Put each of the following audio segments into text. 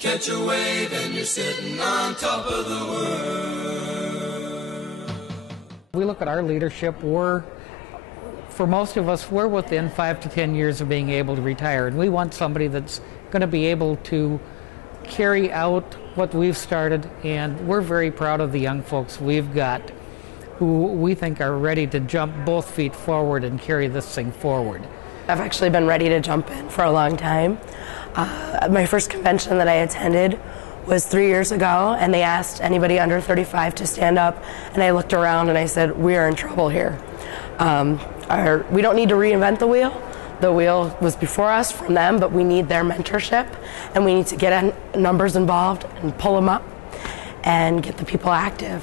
Catch a wave and you're sitting on top of the world. We look at our leadership, for most of us, we're within 5 to 10 years of being able to retire. And we want somebody that's going to be able to carry out what we've started. And we're very proud of the young folks we've got who we think are ready to jump both feet forward and carry this thing forward. I've actually been ready to jump in for a long time. My first convention that I attended was 3 years ago, and they asked anybody under 35 to stand up, and I looked around and I said, we are in trouble here. We don't need to reinvent the wheel. The wheel was before us from them, but we need their mentorship, and we need to get numbers involved and pull them up and get the people active.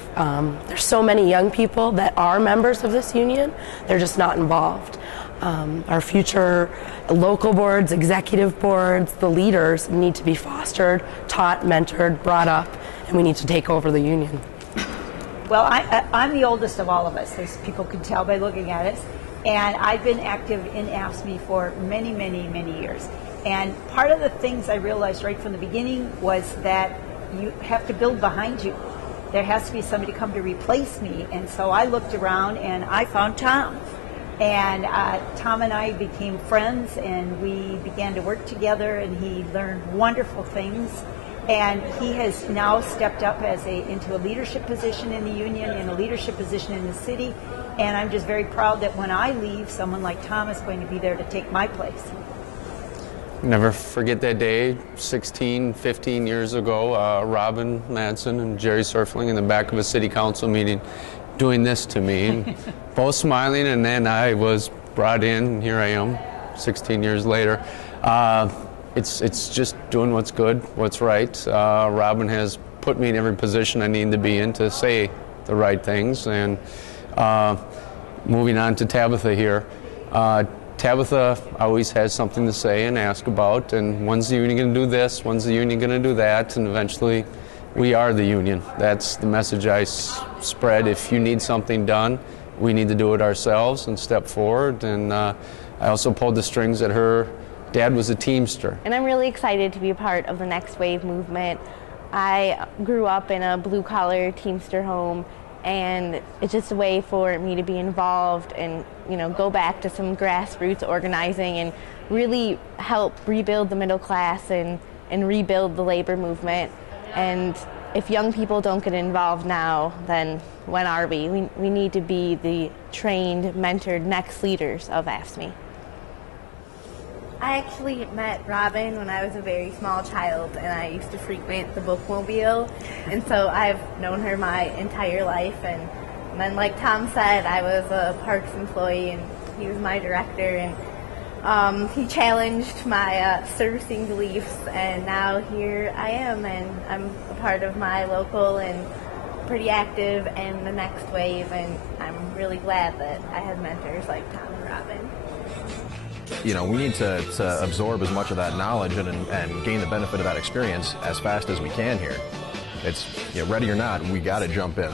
There's so many young people that are members of this union, they're just not involved. Our future local boards, executive boards, the leaders need to be fostered, taught, mentored, brought up, and we need to take over the union. Well, I'm the oldest of all of us, as people can tell by looking at us, and I've been active in AFSCME for many, many, many years. And part of the things I realized right from the beginning was that you have to build behind you. There has to be somebody to come to replace me, and so I looked around and I found Tom. And Tom and I became friends, and we began to work together, and he learned wonderful things. And he has now stepped up into a leadership position in the union, in a leadership position in the city. And I'm just very proud that when I leave, someone like Tom is going to be there to take my place. Never forget that day, 16, 15 years ago, Robin Madsen and Jerry Surfling in the back of a city council meeting doing this to me, both smiling, and then I was brought in, and here I am 16 years later. It's just doing what's good, what's right. Robin has put me in every position I need to be in to say the right things. And moving on to Tabitha here. Tabitha always has something to say and ask about, and when's the union going to do this, when's the union going to do that, and eventually we are the union. That's the message I spread. If you need something done, we need to do it ourselves and step forward. And I also pulled the strings that her dad was a Teamster. And I'm really excited to be a part of the Next Wave movement. I grew up in a blue-collar Teamster home, and it's just a way for me to be involved and, go back to some grassroots organizing and really help rebuild the middle class and rebuild the labor movement. And if young people don't get involved now, then when are we? We need to be the trained, mentored next leaders of AFSCME. I actually met Robin when I was a very small child, and I used to frequent the bookmobile, and so I've known her my entire life. And then, like Tom said, I was a Parks employee, and he was my director, and he challenged my servicing beliefs, and now here I am, and I'm a part of my local and pretty active in the Next Wave, and I'm really glad that I have mentors like Tom and Robin. We need to absorb as much of that knowledge and gain the benefit of that experience as fast as we can here. It's, ready or not, we got to jump in.